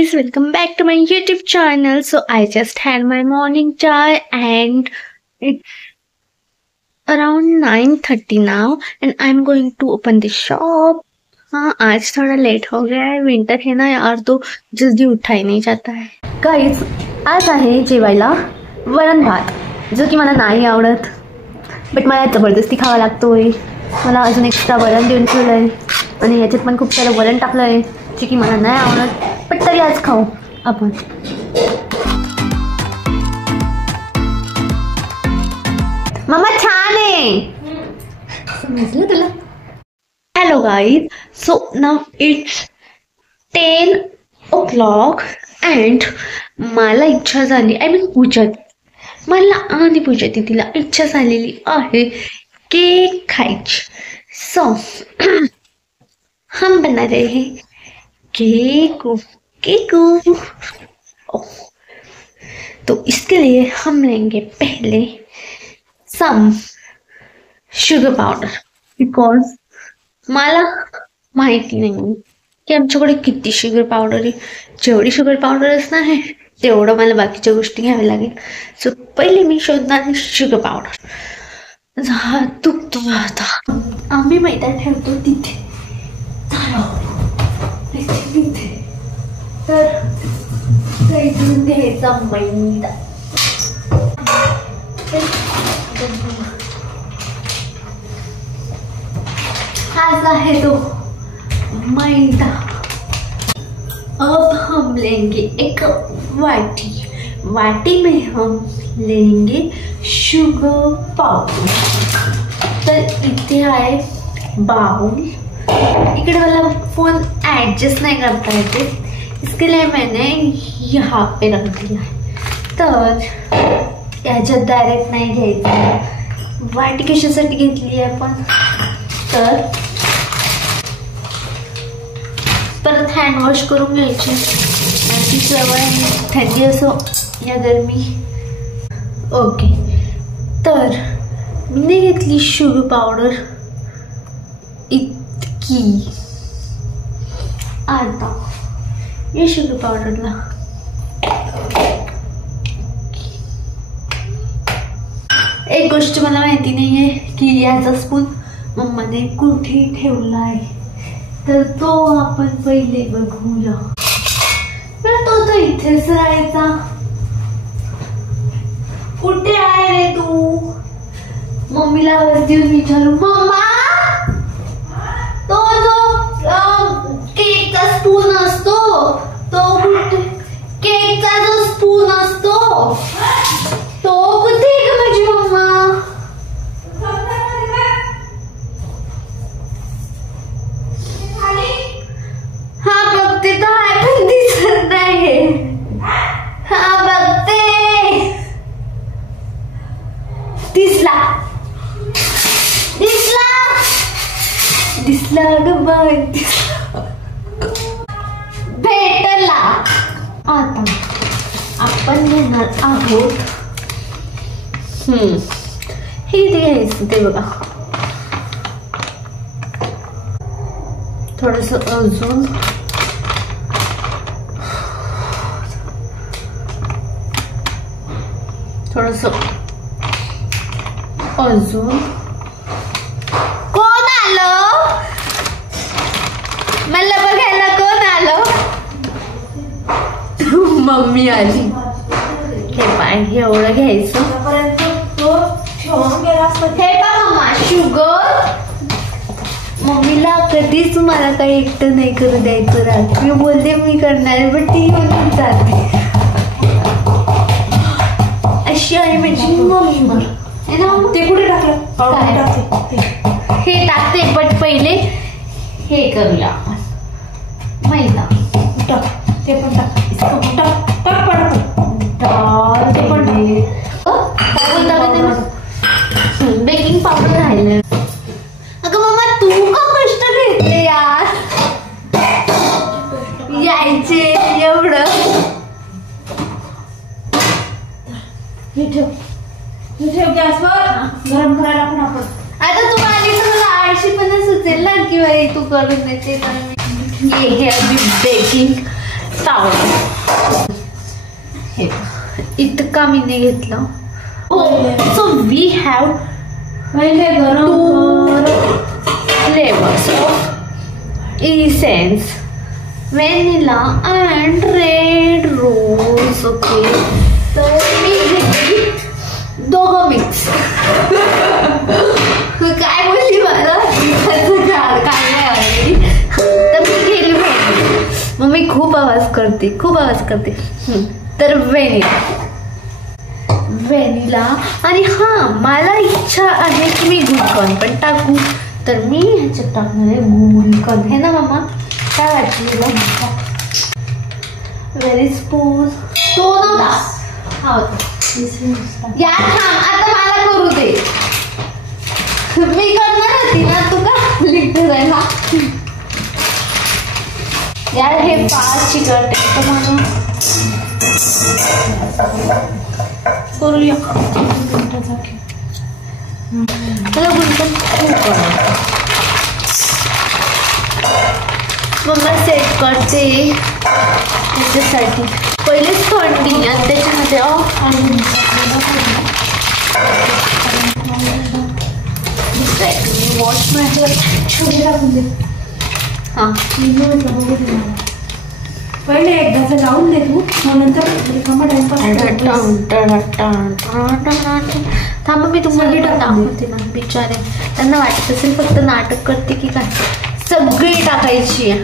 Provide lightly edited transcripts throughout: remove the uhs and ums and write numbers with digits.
guys, welcome back to my YouTube channel. So I just had my morning chai and it's around 9:30 now and I'm going to open the shop. हाँ आज थोड़ा late हो गया है, winter है ना यार, तो जल्दी उठा ही नहीं जाता है. गाइज आज आहे जेवायला वरण भात, जो की मला नाही आवडत बट मला जबरदस्ती खावा लागतोय. मला अजून एक्स्ट्रा वरण देऊन ठेवलंय आणि याच्यात पण खूप सारं वरण टाकलंय जे की मला नाही आवडत, पण तरी आज खाऊ आपण. मम्मा छान आहे, समजलं तुला? Hello guys, so now it's 10 o'clock and मला इच्छा झाली, आय मीन मला आणि पूजा तिला इच्छा झालेली आहे केक खायची. सो हम बना रहे हैं केक. तो इसके लिए हम लेंगे पहले सम शुगर पाउडर, बिकॉज मला माहिती नाही की आमच्याकडे किती शुगर पावडर आहे. जेवढी शुगर पावडर असणार आहे तेवढं मला बाकीच्या गोष्टी घ्याव्या लागेल. सो पहिले मी शोधणार शुगर पावडर. दुखतो आता, आम्ही मैदा ठेवतो तिथे तर इथून घ्यायचा मैदा. हाच आहे तो मैदा. अब हम लेंगे एक वाटी में हम लेंगे शुगर पाउडर. तर इथे आहे बाउल. इकडे मला फोन एडजस्ट नहीं करता है, इसके लिए मैंने यहाँ पे रख दिया है. तर याच्यात डायरेक्ट नाही घ्यायचं. वाटी कशासाठी घेतली आपण, तर परत हँड वॉश करून घ्यायची. ती सवय थंडी असो या गरमी. ओके, तर मी घेतली शुगर पावडर इतकी. आता या शुगर पावडरला एक गोष्ट मला माहिती नाहीये की याचा स्पून मम्माने कुठे ठेवला आहे, तर तो आपण पहिले बघूया. पण तो इथेच राहायचा. कुठे आहे रे तू? मम्मीला वरती येऊन विचारू, मम्मा तो जो केकचा स्पून असतो तो कुठे? केकचा जो स्पून असतो तो कुठे आहे ग माझी मम्मा? हा बघते तर आहे पण दिसत नाही. हा बघते, दिसला ग बाई, भेटला. आता आपण घेणार आहोत हे घ्यायचं ते बघा. थोडस अजून अजून. कोण आलं? मला बघायला कोण आलं? मम्मी आली. हे पाय एवढं घ्यायचं. हे बघ मम्मा, शुगर. मम्मीला कधीच मला काही एकटं नाही करू द्यायचं. रात्री बोलते मी करणार, पण ती म्हणून जाते. अशी आहे म्हणजे मम्मी. ते कुठे टाकलं? हे टाकते, पण पहिले हे करूया आपण. मैदा ते पण बेकिंग पावडर राहिलं. अगं मम्मा तू का कष्ट घेतले यार, यायचे एवढं. ठेव गॅसवर, गरम करायला पण आपण. आता तू आली तर मला आळशी पण सुचेल ना की तू करून देते. तर ये है अभी बेकिंग तावड हे इतका मी घेतलं. So we have flavours of essence, vanilla and red rose. Okay, तर मी घेतली दोघं मिक्स. काय बोलली मला काय नाही ऑलरेडी. तर मी गेली मग मी खूप आवाज करते. तर व्हॅनिला आणि हा मला इच्छा आहे की मी गुलकंद पण टाकू. तर मी ह्याच्यात टाकणार आहे गुलकंद. हे ना मामा, काय वाटलं व्हेरी स्पून तो नव्हता या. थांब आता मला करू दे. मी करणार होती ना, तू का लिख करायला यार. हे फास्ट चिकट आहे तर म्हणून करूया. मला गुलकंद खूप आवडतं. मम्मा सेट करते त्याच्यासाठी. पहिलेच थंडी आणि त्याच्यामध्ये वॉश हां पहिले एकदा लावून दे तू, नंतर थांबा मी तुम्हाला दाखवते ना. बिचारे त्यांना वाटत असेल फक्त नाटक करते की काय. सगळी टाकायची आहे.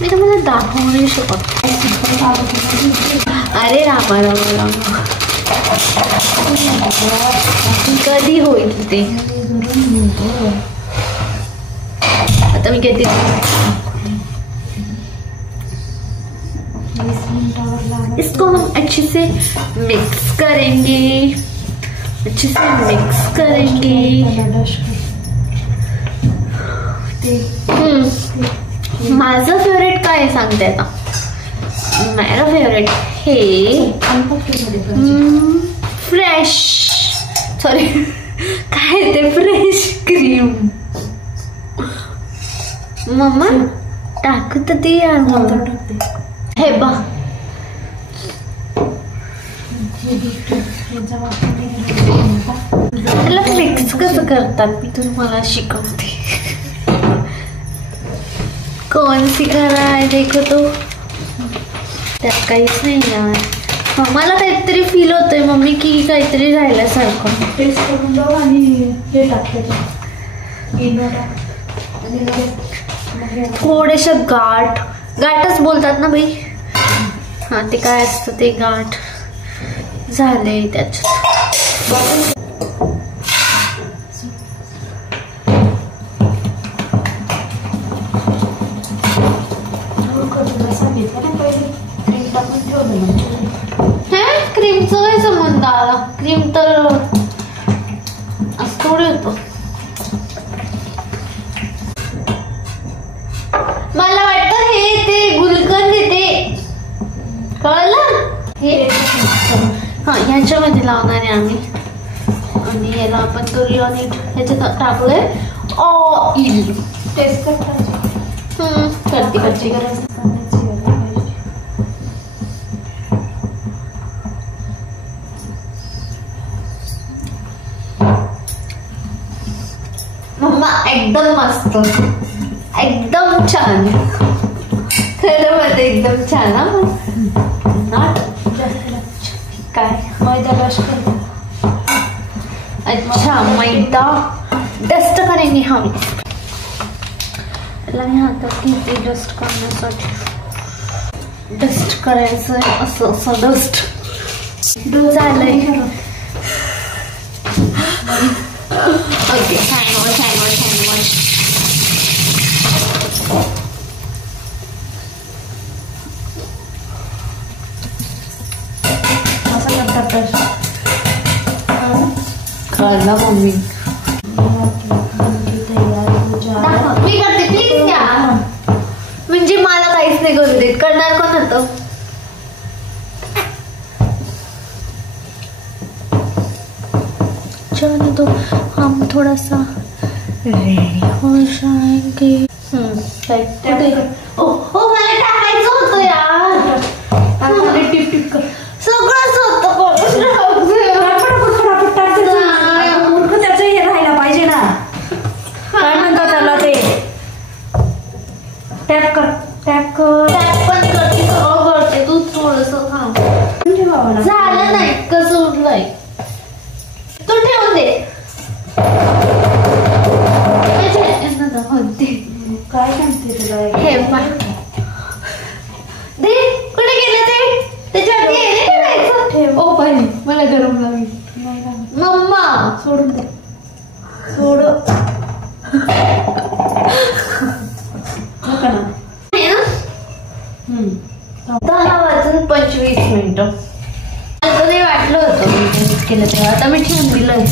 मी तुम्हाला दाखवू नाही शकत. अरे रामा रामा रामा, कधी होईल ते. आता मी घेते. इसको हम अच्छे से मिक्स करेंगे. माझं फेवरेट काय आहे सांगते आता. मेरा फेवरेट हे फ्रेश, सॉरी काय ते फ्रेश क्रीम. मम्मा टाकू तर दे यार. हे बा त्याला मिक्स कसं करतात मी तुम्हाला शिकवते. कौन सिखा रहा है देखो तो. त्यात काहीच नाही यार. मला काहीतरी फील होतंय मम्मी की काहीतरी राहिल्यासारखं. टेस्ट करून जाऊ आणि हे टाकते थोडेशा गाठच बोलतात ना बाई. हा ते काय असतं ते गाठ झाले त्याच्यात. क्रीमचं काय संबंध आला. क्रीम तर असं थोडी होतं. मला वाटतं हे ते गुलकंद येते, कळलं. हे हा ह्याच्यामध्ये लावणार आहे आम्ही. आणि याला आपण करूया नीट. ह्याच्यात टाकूया ऑइल. टेस्ट करते गरज. मम्मा एकदम मस्त, एकदम छान. खरं मध्ये एकदम छान. नॉट काय मैदा डस्ट कर. अच्छा मैदा डस्ट करेंगे हम. हातात घेते डस्ट करण्यासाठी. डस्ट करायचं असं असं डस्ट झालंय. Okay hand wash. कळला मम्मी. मी करते प्लीज घ्या. म्हणजे मला काहीच नाही करू देत. करणार कोण होतं. चलो तो हम थोड़ा सा रेडी हो जाएंगे. ओ मला टाका टिप टिप कर सगळं स्वतः फटाफट टाक त्याचं हे राहायला पाहिजे ना. काय म्हणतात त्याला ते टॅप कर टॅप पण करते सगळं करते. तू थोडस ठेवावं झालं नाही कसं उठलंय तू ठेवून दे. काय सांगते तुला हे दे कुठे गेले ते त्याच्यावरती ओ पाणी मला गरम लागेल. मम्मा सोडून दे सोड ना. 10:25 असं नाही वाटलं होतं मी टेस्ट केलं तेव्हा. आता मी ठेवून दिलं.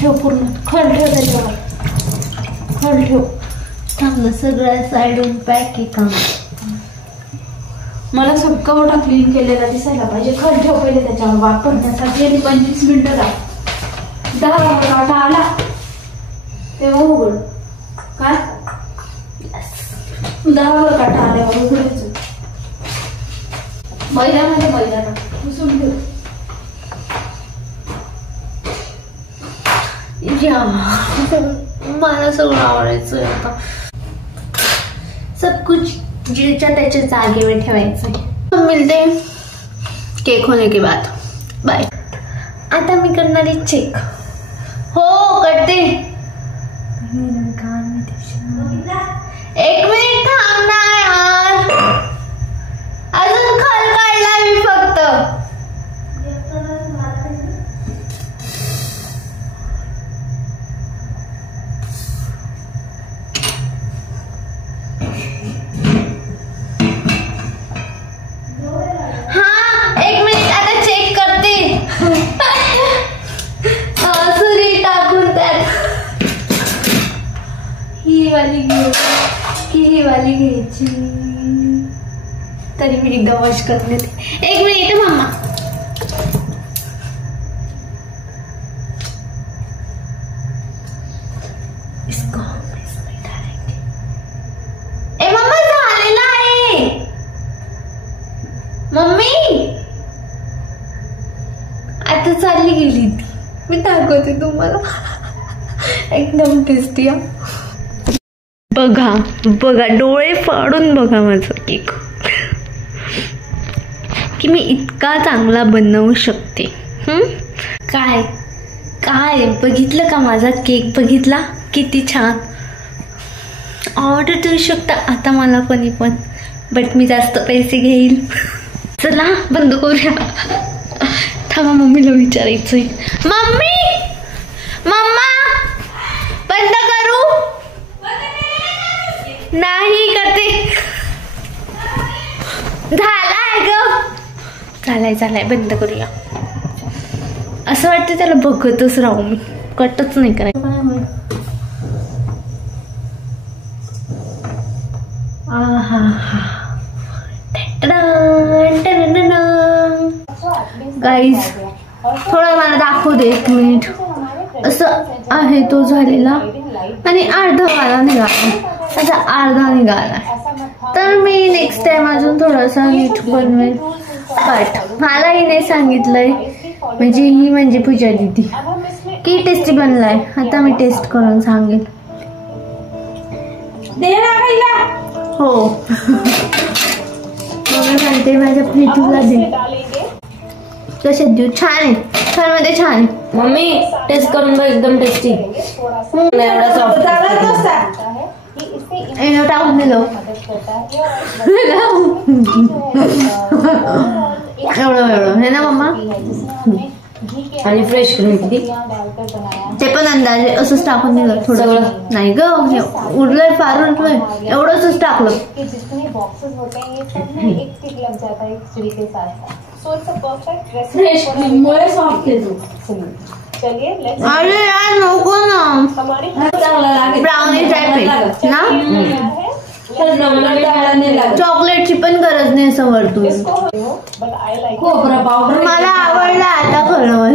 ठेव पूर्ण खल ठेव त्याच्यावर खल ठेव. चांगलं सगळ्या साईडून पॅक आहे काम. मला सगळं मोठा क्लीन केलेला दिसायला पाहिजे. खल ठेव पहिले त्याच्यावर वापरण्यासाठी. आणि 25 मिनिटं जा. 10 काटा आला तेव्हा उघड. काय 10 काटा आल्यावर उघडायचं. मैदानामध्ये मैदाना पुसून ठेव. मला सगळं आवडायचं आता. सब कुछ ज्याच्या त्याच्या जागेवर ठेवायचं. मिलते केक होने के बाद. बाय. आता मी करणारी चेक. हो करते. 1 मिनिट थांब ना यार. अजून खल काढला मी फक्त. ही वाली घ्यायची. तरी मी एकदा वॉश करते. 1 मिनिट मम्मा. इसको इसमें डालेंगे. ए मम्मा झालेला आहे. मम्मी आता चालली गेली ती. मी दाखवते तुम्हाला. एकदम टेस्टी. बघा बघा डोळे फाडून बघा माझा केक की मी इतका चांगला बनवू शकते. काय काय बघितलं का माझा केक? बघितला किती छान. ऑर्डर देऊ शकता आता मला कोणी पण. बट मी जास्त पैसे घेईल. चला बंद करूया. थांबा मम्मीला विचारायचंय. मम्मी मम्मा बंद करू. नाही करते. झालाय ग. झालाय बंद करूया. असं वाटतं त्याला बघतच राहू मी. कटच नाही करायचं. गाईज थोडं मला दाखवू दे. 1 मिनिट. असं आहे तो झालेला आणि अर्धा मला निघाला. असा अर्धा निघाला. तर मी नेक्स्ट टाइम अजून थोडासा नीट बनवेल. बट मला हिने सांगितलंय म्हणजे पूजा दीदी की टेस्टी बनलाय. आता मी टेस्ट करून सांगेल. हो मम्मी म्हणते माझ्या प्रीतीला दे. कसे देऊ? छान आहे. खर मध्ये छान आहे. मम्मी टेस्ट करून बघ. एकदम टेस्टी. एवढा सॉफ्ट टाकून दिलं. एवढं हे ना मम्मा. आणि फ्रेश क्रीम किती ते पण अंदाजे असंच टाकून दिलं. थोडं नाही ग हे उरलंय फार उरलंय. एवढंच टाकलं. फ्रेश क्रीम मुळे सॉफ्ट येतो. अरे यार नको ना. ब्राउनी टाइप ना. चॉकलेटची पण गरज नाही असं वरतून. खोबरा पावडर मला आवडला आता खरं.